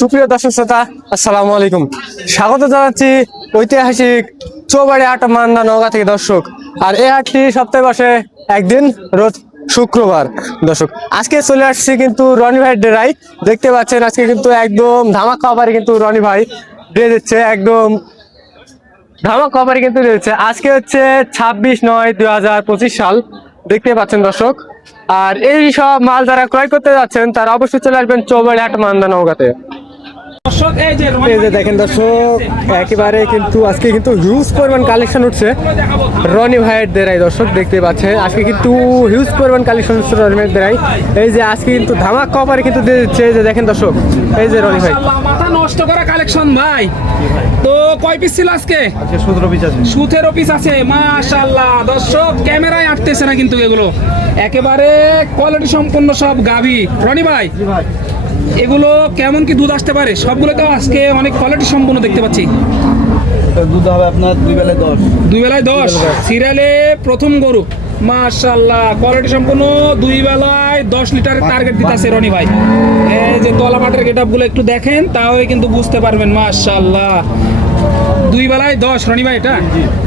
সুপ্রিয় দর্শক শ্রোতা, আসসালামু আলাইকুম। স্বাগত জানাচ্ছি ঐতিহাসিক চৌবাড়ি হাট মান্দা নওগাঁ থেকে দর্শক। আর এই হাটটি সপ্তাহে বসে একদিন রোজ শুক্রবার। দর্শক, আজকে চলে আসছি কিন্তু রনি ভাই ডেরাই দেখতে পাচ্ছেন আজকে কিন্তু একদম ধামাকা অফারে কিন্তু রনি ভাই দিয়ে দিচ্ছে। একদম ধামাকা অফারে কিন্তু দিচ্ছে। আজকে হচ্ছে ছাব্বিশ নয় দুই সাল। দেখতে পাচ্ছেন দর্শক। আর এই সব মাল যারা ক্রয় করতে যাচ্ছেন, তারা অবশ্যই চলে আসবেন চৌবাড়ি হাট মান্দা দর্শক এই যে দেখেন দর্শক একেবারে কিন্তু আজকে কিন্তু হিউজ পরিমাণ কালেকশন উঠছে। রনি ভাইয়ের দেরাই দর্শক দেখতে পাচ্ছেন আজকে কিন্তু হিউজ পরিমাণ কালেকশন উঠছে রনি ভাইয়ের দেরাই এই যে আজকে কিন্তু ধামাক কভারে কিন্তু দিয়ে দিচ্ছে এই যে দেখেন দর্শক এই যে রনি ভাই। মাথা নষ্ট করা কালেকশন ভাই। তো কয় পিস ছিল আজকে? সতেরো পিস আছে। সুথেরও পিস আছে মাশাআল্লাহ। দর্শক ক্যামেরায় আটতেছে না কিন্তু এগুলো। একেবারে কোয়ালিটি সম্পন্ন সব গাভি। রনি ভাই। এগুলো কেমন কি দুধ আসতে পারে? সবগুলো তো আজকে অনেক কোয়ালিটি সম্পন্ন দেখতে পাচ্ছি। দুধ হবে আপনার দুই বেলায় দশ। দুই বেলায় দশ? সিরিয়ালে প্রথম গরু। মাশাল্লাহ কোয়ালিটি সম্পূর্ণ দুই বেলায় দশ লিটারের টার্গেট দিতেছে রনি ভাই। এই যে তলা মাঠের গেট একটু দেখেন তাহলে কিন্তু বুঝতে পারবেন মাশাল্লাহ দুই বেলায় দশ রনি ভাই এটা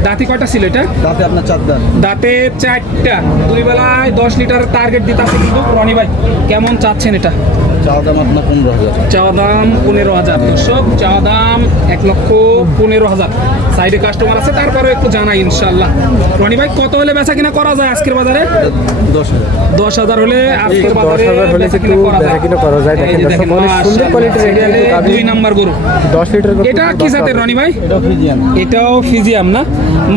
দাঁতি কয়টা ছিল এটা? তাতে আপনার চার দান দাঁতে চারটা। দুই বেলায় দশ লিটার টার্গেট দিতে আছে কিন্তু রনি ভাই কেমন চাচ্ছেন এটা? চাওয়া দাম আপনার পনেরো হাজার। চাওয়া দাম পনেরো হাজার। দর্শক চাওয়া দাম এক লক্ষ পনেরো হাজার। সাইডে কাস্টমার আছে তারপরে একটু জানাই ইনশাল্লাহ রনি ভাই কত হলে বেচা কিনা করা যায় আজকের বাজারে? দশ হাজার। দশ হাজার হলে আজকের বাজারে বেচা কিনা করা যায়। দেখেন সুন্দর। দুই নাম্বার গরু। দশ লিটার এটা কি জাতের রনি ভাই এটাও ফিজিয়াম না?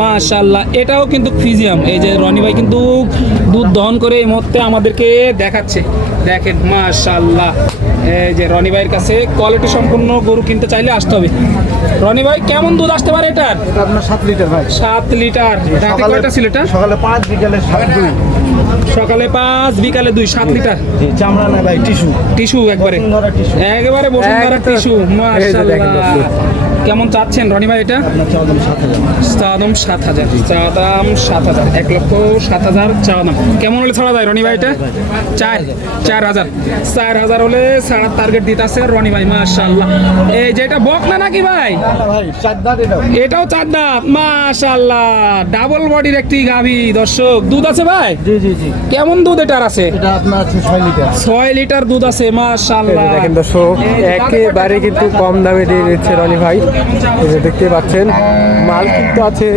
মাশাল্লাহ এটাও কিন্তু ফিজিয়াম। এই যে রনি ভাই কিন্তু দুধ দহন করে এই মুহূর্তে আমাদেরকে দেখাচ্ছে। দেখেন মাশাল্লাহ এই যে রনি ভাইয়ের কাছে কোয়ালিটি সম্পূর্ণ গরু কিনতে চাইলে আসতে হবে। রনি ভাই কেমন দুধ আসতে পারে এটার? এটা আপনার সাত লিটার ভাই। সাত লিটার। কয়টা ছিল এটা? সকালে পাঁচ বিকালে দুই। সকালে পাঁচ বিকালে দুই সাত লিটার? চামড়া নাই ভাই টিস্যু। টিস্যু একবারে। একেবারে বসুন্ধরা। টিস্যু দেখেন মাশাল্লাহ কেমন চাচ্ছেন রনি ভাই এটা? আপনার সাত হাজার। চা দাম সাত হাজার। এক লক্ষ সাত হাজার চা দাম। কেমন হলে ছাড়া যায় রনি ভাই এটা? চার। চার হাজার। চার হাজার হলে ছাড়ার টার্গেট দিতে আছে রনি ভাই মাশাল্লাহ এই যে এটা বক না নাকি ভাই? এটাও। চার দাঁত মাশাল্লাহ ডাবল বডির একটি গাভি দর্শক। দুধ আছে ভাই? জি জি জি। কেমন দুধ এটার আছে? এটা আপনার আছে ছয় লিটার। লিটার দুধ আছে মাশাল্লাহ দেখেন দর্শক একেবারে কিন্তু কম দামে দিয়ে দিচ্ছে রনি ভাই। দেখতে পাচ্ছেন, মাল কিন্তু আছে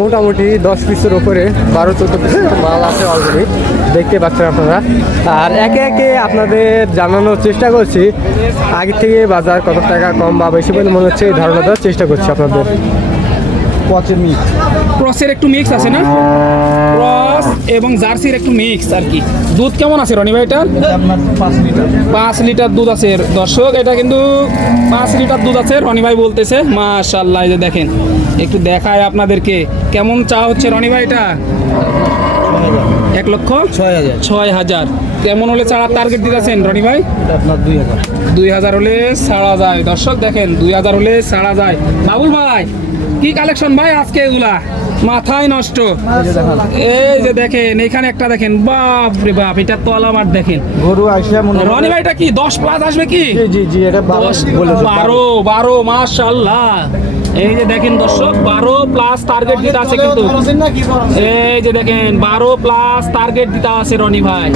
মোটামুটি দশ পিসের ওপরে বারো, চোদ্দ পিসের মাল আছে অলরেডি দেখতে পাচ্ছেন আপনারা। আর একে একে আপনাদের জানানোর চেষ্টা করছি, আগে থেকে বাজার কত টাকা কম বা বেশি বলে মনে হচ্ছে এই ধারণা দেওয়ার চেষ্টা করছি আপনাদের। পচের মিক্স ক্রসের একটু মিক্স আছে না? ক্রস এবং জার্সির একটু মিক্স আর কি। দুধ কেমন আছে রনি ভাই এটার? এটা পাঁচ লিটার। দুধ আছে। দর্শক এটা কিন্তু পাঁচ লিটার দুধ আছে রনি ভাই বলতেছে। মাশাল্লাহ এই যে দেখেন। একটু দেখায় আপনাদেরকে। কেমন চা হচ্ছে রনি ভাই এটা? এক লক্ষ? ছয় হাজার। ছয় হাজার। কেমন হলে ছাড়ার টার্গেট দিতেছেন রনি ভাই? আপনার দুই হাজার। দুই হাজার হলে ছাড়া যায়। দর্শক দেখেন দুই হাজার হলে ছাড়া যায়। বাবুল ভাই কি কালেকশন ভাই আজকে এগুলা? মাথায় নষ্ট। এই যে দেখান এখানে একটা দেখেন বাপ রে বাপ এটা তলা মাঠ দেখেন। গরু আসে রনি ভাইটা কি দশ প্লাস আসবে কি? জি জি জি এটা বারো দশ বলেছে বারো বারো মাশাল্লাহ। এই যে দেখেন দর্শক বারো প্লাস টার্গেট দিতে আছে কিন্তু। এই যে দেখেন বারো প্লাস টার্গেট দিতে আছে রনি ভাই।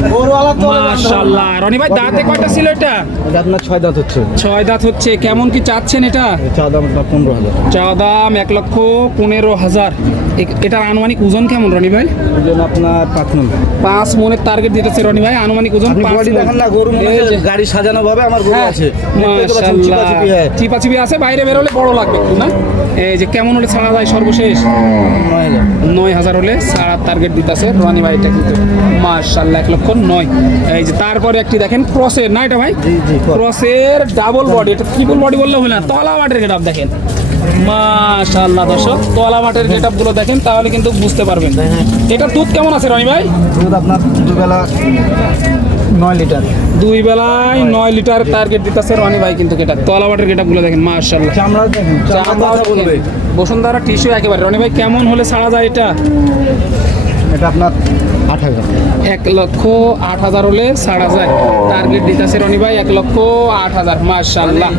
মাশাল্লাহ। রনি ভাই দাঁতে কয়টা ছিল এটা? এটা আপনার ছয় দাঁত হচ্ছে। ছয় দাঁত হচ্ছে কেমন কি চাচ্ছেন এটা? চা দাম আপনার পনেরো হাজার। চা দাম এক লক্ষ পনেরো হাজার। এ- এটার আনুমানিক ওজন কেমন রনি ভাই? ওই জন্য আপনার পাঁচ নম্বর পাঁচ মনের টার্গেট দিতেছে রনি ভাই আনুমানিক ওজন বডি দেখেন না গরু মনে গাড়ি সাজানো ভাবে আমার গরু হ্যাঁ, আছে। চিপাচিপি। আছে বাইরে বেরোলে বড় লাগবে একটু না? এই যে কেমন হলে ছাড়া যায় সর্বশেষ? নয় হাজার। হলে ছাড়ার টার্গেট দিতেছে রনি ভাই এটা কিন্তু মার্শাল্লাহ এক লক্ষ নয়। এই যে তারপরে একটি দেখেন ক্রসের না এটা ভাই? ক্রসের ডাবল বডি এটা ট্রিপল বডি বললে হলো না তলা মাঠের গেট দেখেন। মাশাল্লাহ দর্শক তলা মাঠের গেটগুলো দেখেন তাহলে কিন্তু বুঝতে পারবেন। এটা দুধ কেমন আছে রনি ভাই? দুধ আপনার দুবেলা নয় লিটার। দুই বেলায় নয় লিটার টার্গেট দিতেছে রনি ভাই কিন্তু এটা তলা মাঠের গেটগুলো দেখেন মার্শাল্লাহ চামড়া দেখেন। চামড়া বলবে বসুন্ধরা টিস্যু একেবারে। রনি ভাই কেমন হলে ছাড়া যায় এটা? এটা আপনার আট হাজার। এক লক্ষ আট হাজার হলে ছাড়া যায় টার্গেট দিতেছে রনি ভাই এক লক্ষ আট হাজার। মার্শাল্লাহ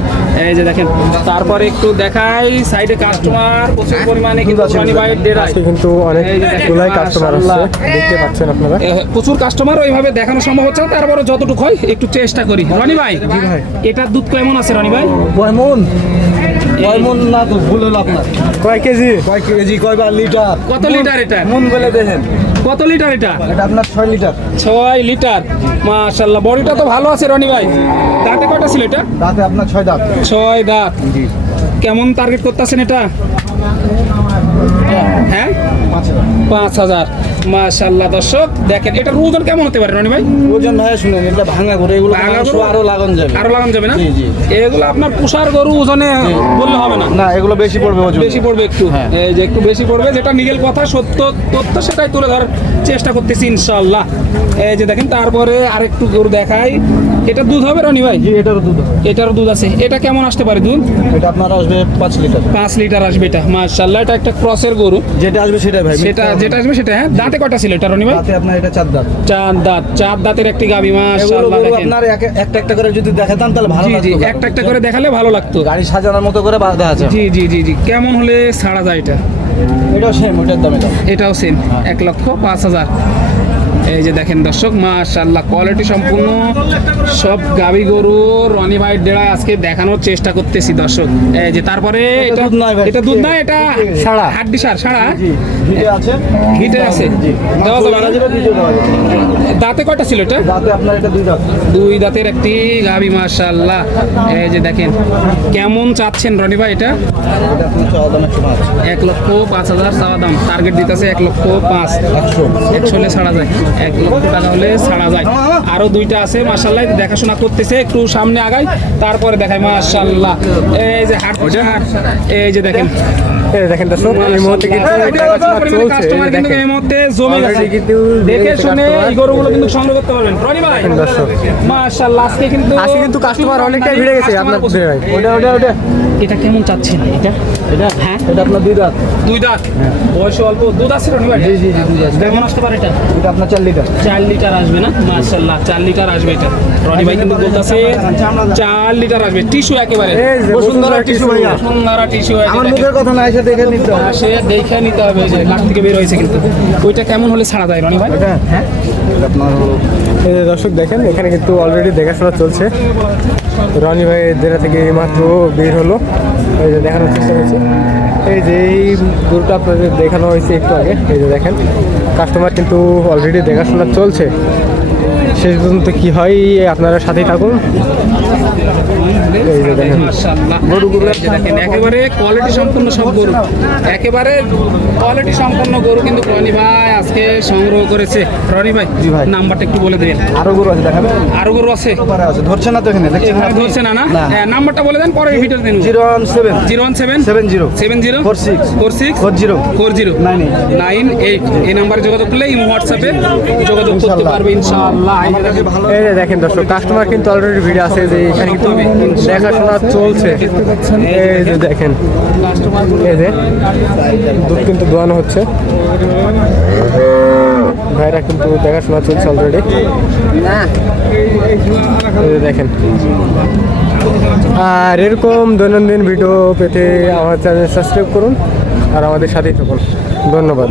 এই যে দেখেন তারপরে একটু দেখাই সাইডে কাস্টমার প্রচুর পরিমাণে কিন্তু রনি ভাই আজকে কিন্তু অনেকগুলাই কাস্টমার আসছে দেখতে পাচ্ছেন আপনারা। প্রচুর কাস্টমার ওইভাবে দেখানো সম্ভব হচ্ছে না তারপরে যতটুকু হয় একটু চেষ্টা করি। রনি ভাই এটার দুধ কেমন আছে রনি ভাই? কয় মন কয় মন না তো ভুল হলো আপনার? কয় কেজি? কয় কেজি কয় বার লিটার? কত লিটার এটা? মন বলে দেখেন। কত লিটার এটা? এটা আপনার ছয় লিটার। ছয় লিটার। মাশাল্লাহ বডিটা তো ভালো আছে রনি ভাই। দাঁতে কয়টা ছিল এটা? তাতে আপনার ছয় দাঁত। ছয় দাঁত। কেমন টার্গেট করতেছেন এটা? হ্যাঁ? পাঁচ হাজার। দর্শক দেখেন এটার ওজন কেমন হতে পারে রনি ভাই? ওজন ভাই শুনেন এটা ভাঙা করে এগুলো ভাঙা গরু? আরও লাগান যাবে। আরও লাগানো যাবে না? জি, জি। এগুলো আপনার পুষার গরু ওজনে বললে হবে না। না এগুলো বেশি পড়বে ওজন। বেশি পড়বে একটু। হ্যাঁ। এই যে একটু বেশি পড়বে যেটা নিগেল কথা সত্য তথ্য সেটাই তুলে ধরার চেষ্টা করতেছি ইনশাল্লাহ এই যে দেখেন তারপরে আরেকটু গরু দেখাই। এটা দুধ হবে রনি ভাই? জি এটারও দুধ। এটারও দুধ আছে। এটা কেমন আসতে পারে দুধ? এটা আপনার আসবে পাঁচ লিটার। পাঁচ লিটার আসবে এটা মার্শাল্লাহ এটা একটা ক্রসের গরু। যেটা আসবে সেটাই ভাই সেটা যেটা আসবে সেটা হ্যাঁ। দাঁতে কটা ছিল এটা রনি ভাই দাঁতে আপনার এটা চার দাঁত। চার দাঁত চার দাঁতের একটি গাবি মাশাআল্লাহ দেখেন। আপনার এক- একটা একটা করে যদি দেখাতাম তাহলে ভালো লাগতো জি জি একটা একটা করে দেখালে ভালো লাগতো। গাড়ি সাজানোর মতো করে বাঁধা আছে। জি জি জি জি কেমন হলে ছাড়া যায় এটা? এটাও সেম ওটার দাম এটাও সেম এক লক্ষ পাঁচ হাজার। এই যে দেখেন দর্শক মাশাল্লাহ কোয়ালিটি সম্পূর্ণ। সব গাবি গরু রনি ভাই ডেড়ায় আজকে দেখানোর চেষ্টা করতেছি দর্শক। এই যে তারপরে এটা দুধ নয় এটা দুধ নয় এটা ছাড়া। হাড্ডি সার হিটে আছে। হিটে আছে। দেওয়া যাবে দাঁতে কয়টা ছিল এটা? দাঁতে আপনার এটা দুই দাঁত। দুই দাঁতের একটি গাবি মাশাল্লাহ এই যে দেখেন কেমন চাচ্ছেন রনি ভাই এটা? এক লক্ষ পাঁচ হাজার চাওয়া দাম। টার্গেট দিতেছে এক লক্ষ পাঁচ। একশো। একশো ছাড়া যায়। এক লক্ষ টাকা হলে ছাড়া যায়। আরও দুইটা আছে মার্শাল্লাহ দেখাশোনা করতেছে একটু সামনে আগাই তারপরে দেখায় মার্শাল্লাহ এই যে হাট এই যে দেখেন। দেখেন দর্শক এই মুহূর্তে কিন্তু কাস্টমার কিন্তু দেখেন এই মুহূর্তে জমে গেছে কিন্তু দেখে শুনে। এই গরুগুলো কিন্তু সংগ্রহ করতে পারবেন। রনি ভাই দর্শক। মার্শাল্লাহ আজকে কিন্তু আজকে কিন্তু কাস্টমার অনেকটাই ভিড়ে গেছে আপনার ভাই। ওটা ওটা ওটা। এটা কেমন চাচ্ছেন এটা? এটা হ্যাঁ। এটা আপনার দুই দাঁত। দুই দাঁত? বয়স অল্প। দুধ আছে রনি ভাই? জি জি জি দুই দাঁত কেমন আসতে পারে এটা? এটা আপনার চার লিটার। চার লিটার আসবে না? মার্শাল্লাহ চার লিটার আসবে এটা। রনি ভাই কিন্তু বলতেছে চার লিটার আসবে। টিস্যু একেবারে। বসুন্ধরা বসুন্ধরা ভাইয়া। সুন্দরা টিস্যু আমার মুখের কথা না এসে দেখে নিতে হবে। সে দেখে নিতে হবে যে লাখ থেকে বের হয়েছে কিন্তু। ওইটা কেমন হলে ছাড়া যায় রনি ভাই? এটা? হ্যাঁ? আপনার এই যে দর্শক দেখেন এখানে কিন্তু অলরেডি দেখাশোনা চলছে। রনি ভাই দেরা থেকে মাত্র বের হলো। এই যে দেখানোর চেষ্টা করছি। এই যে এই গরুটা আপনাদের দেখানো হয়েছে একটু আগে এই যে দেখেন। কাস্টমার কিন্তু অলরেডি দেখাশোনা চলছে। শেষ পর্যন্ত কি হয় আপনারা সাথেই থাকুন। একেবারে কোয়ালিটি সম্পন্ন সব গরু। একেবারে কোয়ালিটি সম্পন্ন গরু কিন্তু রনি ভাই আজকে সংগ্রহ করেছে। রনি ভাই নাম্বারটা একটু বলে দেবেন। আরও গরু আছে দেখাবেন? আরও গরু আছে? ধরছে না তো এখানে? ধরছে না না? না। নাম্বারটা বলে দেন পরে ভিডিও দিন। Zero one seven. Zero one seven? Seven zero. Seven zero? Four six. Four six? Four zero. Four zero. Nine eight. Nine eight. এই নাম্বারে যোগাযোগ করলে হোয়াটসঅ্যাপে যোগাযোগ করতে পারবে ইনশাআল্লাহ। এই দেখেন, দর্শক কাস্টমার কিন্তু অলরেডি ভিড় আছে যে দেখাশোনা চলছে। এই যে দেখেন যে দুধ কিন্তু দোয়ানো হচ্ছে। ভাইরা কিন্তু দেখাশোনা চলছে অলরেডি দেখেন। আর এরকম দৈনন্দিন ভিডিও পেতে আমার চ্যানেল সাবস্ক্রাইব করুন আর আমাদের সাথেই থাকুন। ধন্যবাদ।